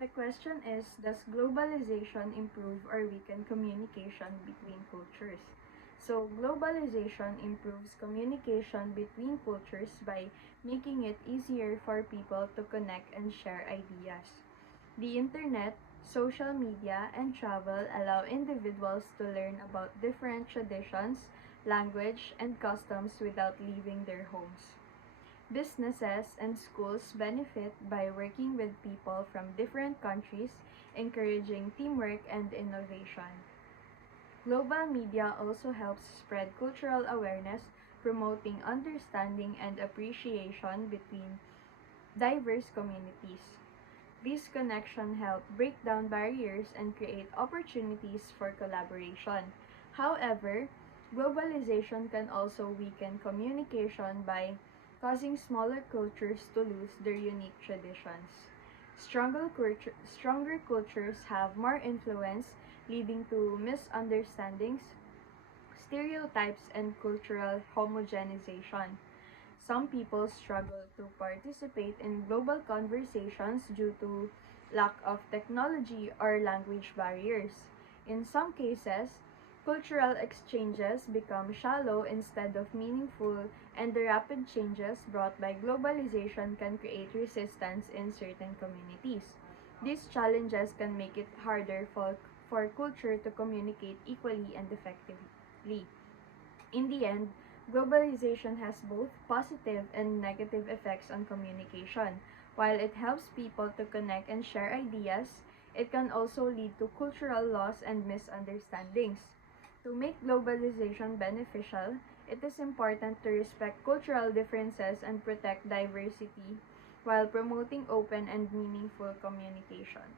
The question is, does globalization improve or weaken communication between cultures? So, globalization improves communication between cultures by making it easier for people to connect and share ideas. The internet, social media, and travel allow individuals to learn about different traditions, language, and customs without leaving their homes. Businesses and schools benefit by working with people from different countries, encouraging teamwork and innovation. Global media also helps spread cultural awareness, promoting understanding and appreciation between diverse communities. These connections help break down barriers and create opportunities for collaboration. However, globalization can also weaken communication by causing smaller cultures to lose their unique traditions. Stronger cultures have more influence, leading to misunderstandings, stereotypes, and cultural homogenization. Some people struggle to participate in global conversations due to lack of technology or language barriers. In some cases, cultural exchanges become shallow instead of meaningful, and the rapid changes brought by globalization can create resistance in certain communities. These challenges can make it harder for culture to communicate equally and effectively. In the end, globalization has both positive and negative effects on communication. While it helps people to connect and share ideas, it can also lead to cultural loss and misunderstandings. To make globalization beneficial, it is important to respect cultural differences and protect diversity while promoting open and meaningful communication.